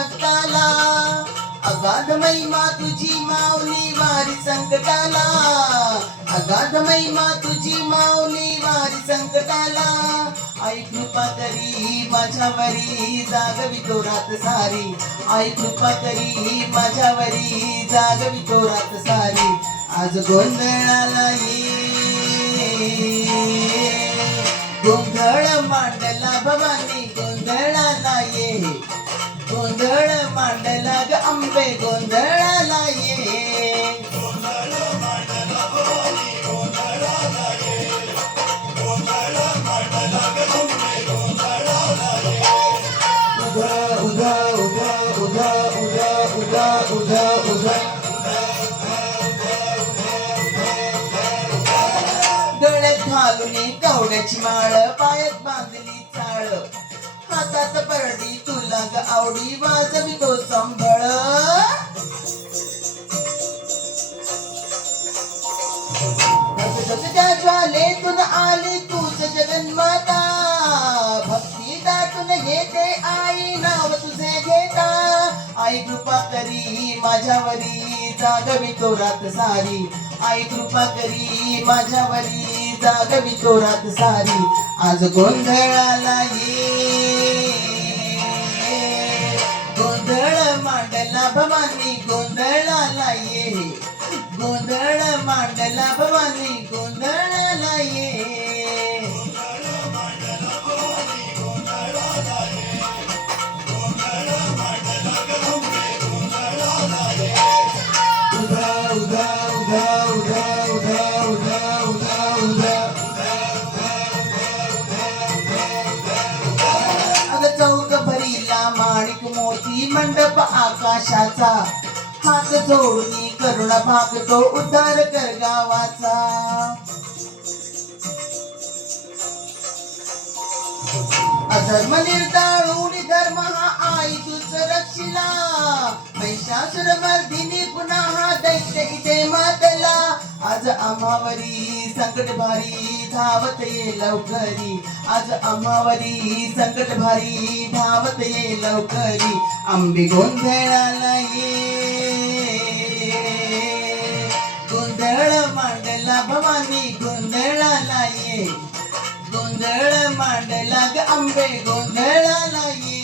भक्ताला, अगाध महिमा तुझी माऊली वारी संकटाला, अगाध महिमा तुझी माऊली वारी संकटाला. आई कृपा करी माझ्यावरी जागवी तो रात सारी, आई कृपा करी माझ्यावरी जागवी तो रात सारी. आज गोंधळाला ये, गोंधळ मांडला भवानी गोंधळाला ये, गोंधळ मांडला ग अंबे गोंधळाला ये. गोंधळ मांडला भवानी गोंधळाला ये, गोंधळ मांडला ग अंबे गोंधळाला ये. उधा उधा उधा उधा उधा उधा उधा उधा गळ्यात घालून कवड्याची माळ, पायात बांधली चाळ, हातात परडी तुला ग आवडी वाजवी तो संभळ. त्या ज्वालेतून आली तूच जगन्माता, भक्ती दाटून येते आई नाव तुझे घेता. आई कृपा करी माझ्यावरी जागवी तो रात सारी, आई कृपा करी माझ्यावरी जागवी तो रात सारी. आज गोंधळाला ये, गोंधळ मांडला भवानी गोंधळाला ये, गोंधळ मांडला भवानी गोंधळाला ये. गोंधळ मांडला भवानी गोंधळाला ये, गोंधळ मांडला ग अंबे गोंधळाला ये. उधा उधा उधा उधा उधा उधा उधा उधा. अग चौक भरीला माणिक मोती मंडप आकाशाचा, हात जोडून करुणा भागतो उद्धार कर गावाचा. अधर्म निर्दाळून धर्म हा आई तुझ रक्षिला, महिषासुर मर्दिनी पुन्हा हा दैत्य इथे मातला. आज आम्हावरी संकट भारी धावत ये लवकरी, आज आम्हावरी संकट भारी धावत ये लवकरी. अंबे गोंधळाला ये, गोंधळ मांडला भवानी गोंधळाला ये, गोंधळ मांडला ग अंबे गोंधळाला ये.